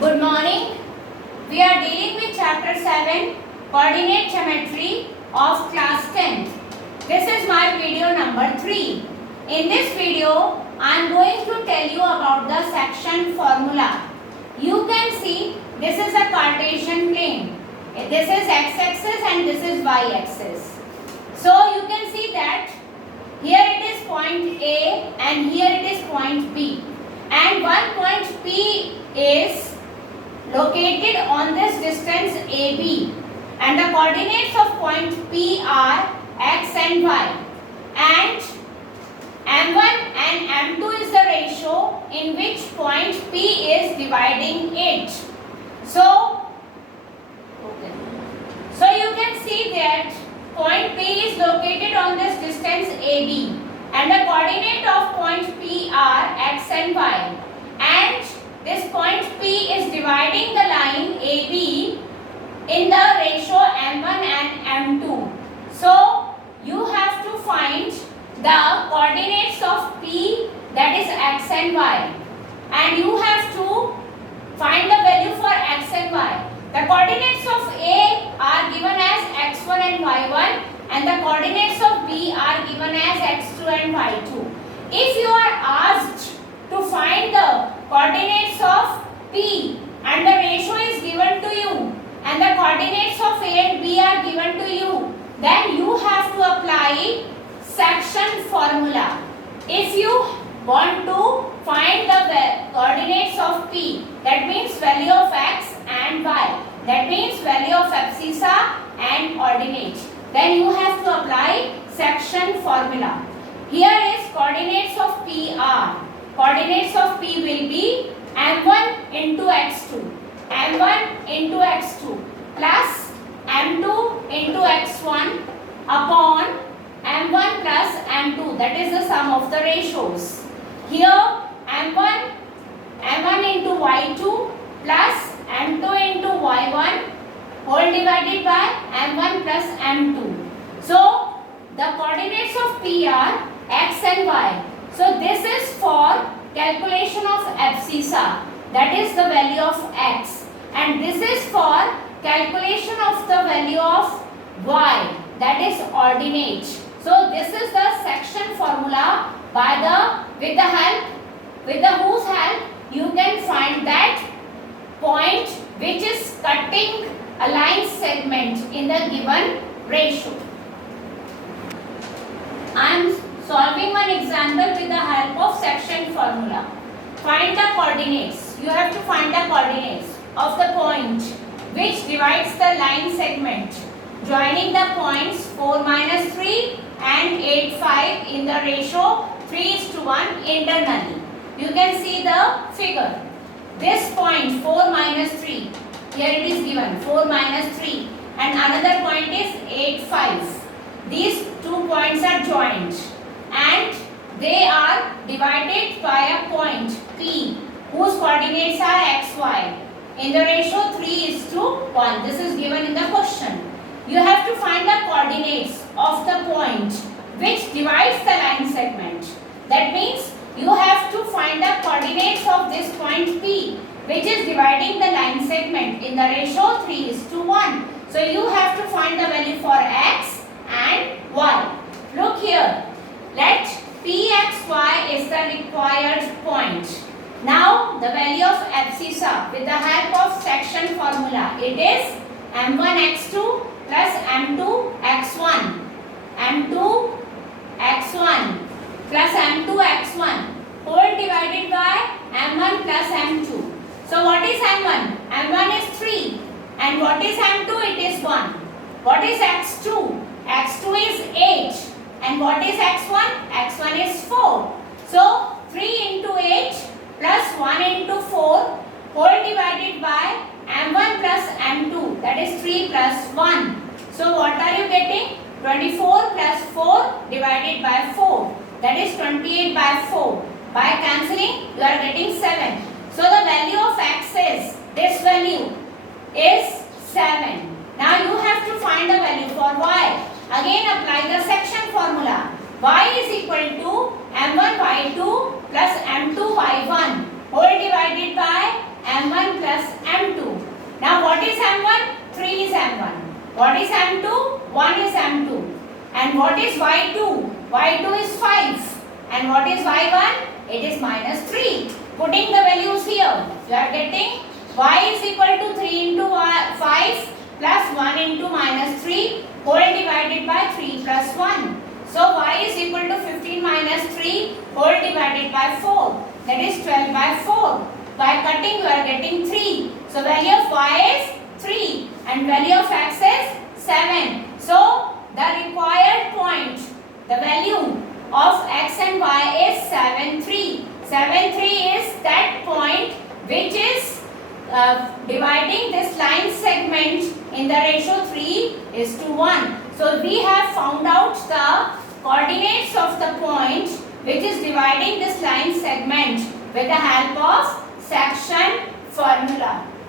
Good morning. We are dealing with chapter 7, coordinate geometry of class 10th. This is my video number 3. In this video, I am going to tell you about the section formula. You can see this is a Cartesian plane. This is x-axis and this is y-axis. So you can see that here it is point A and here it is point B. And one point P is located on this distance AB, and the coordinates of point P are x and y, and m1 and m2 is the ratio in which point P is dividing it. So you can see that point P is located on this distance AB, and the coordinate of point P are x and y, and this point P is dividing the line AB in the ratio m1 and m2. So you have to find the coordinates of P, that is x and y, and you have to find the value for x and y. The coordinates of A are given as x1 and y1, and the coordinates of B are given as x2 and y2. If you are asked to find the coordinates of P and the ratio is given to you, and the coordinates of A and B are given to you, then you have to apply section formula. If you want to find the coordinates of P, that means value of x and y, that means value of abscissa and ordinate, then you have to apply section formula. Here is coordinates of P are, coordinates of P will be m1 into x2, m1 into x2 plus m2 into x1 upon m1 plus m2, that is the sum of the ratios. Here m1 into y2 plus m2 into y1 whole divided by m1 plus m2. So the coordinates of P are x and y. So this is for calculation of abscissa, that is the value of x, and this is for calculation of the value of y, that is ordinate. So this is the section formula with whose help you can find that point which is cutting a line segment in the given ratio. I am solving one example with the help of section formula. Find the coordinates. You have to find the coordinates of the point which divides the line segment joining the points 4, -3 and 8, 5 in the ratio 3:1 internally. You can see the figure. This point 4, -3, here it is given 4, -3, and another point is 8, 5. These two points are joined and they are divided by a point P whose coordinates are x, y in the ratio 3:1. This is given in the question. You have to find the coordinates of the point which divides the line segment. That means you have to find the coordinates of this point P which is dividing the line segment in the ratio 3:1. So you have to find the value for x and y. Look here. Let Pxy is the required point. Now the value of abscissa with the help of section formula, it is m1 x2 plus m2 x1, m2 x1 plus m2 x1 whole divided by m1 plus m2. So what is m1? m1 is 3, and what is m2? It is 1. What is x2? x2 is 8, and what is x1? x1 is 4. So 3 into 8 plus 1 into 4 whole divided by m1 plus m2, that is 3 plus 1. So what are you getting? 24 plus 4 divided by 4, that is 28 by 4. By cancelling you are getting 7. So the value of x is, this value is 7. Now you have to find the value for y. Again apply the section formula. Y is equal to m1 y2 plus m2 y1 whole divided by m1 plus what is y2? y2 is 5. And what is y1? It is minus 3. Putting the values here, you are getting y is equal to 3 into 5 plus 1 into minus 3 whole divided by 3 plus 1. So y is equal to 15 minus 3 whole divided by 4. That is 12 by 4. By cutting you are getting 3. So value of y is 3 and value of x is 7. So the required point, the value of x and y is 7, 3. 7, 3 is that point which is dividing this line segment in the ratio 3:1. So we have found out the coordinates of the point which is dividing this line segment with the help of section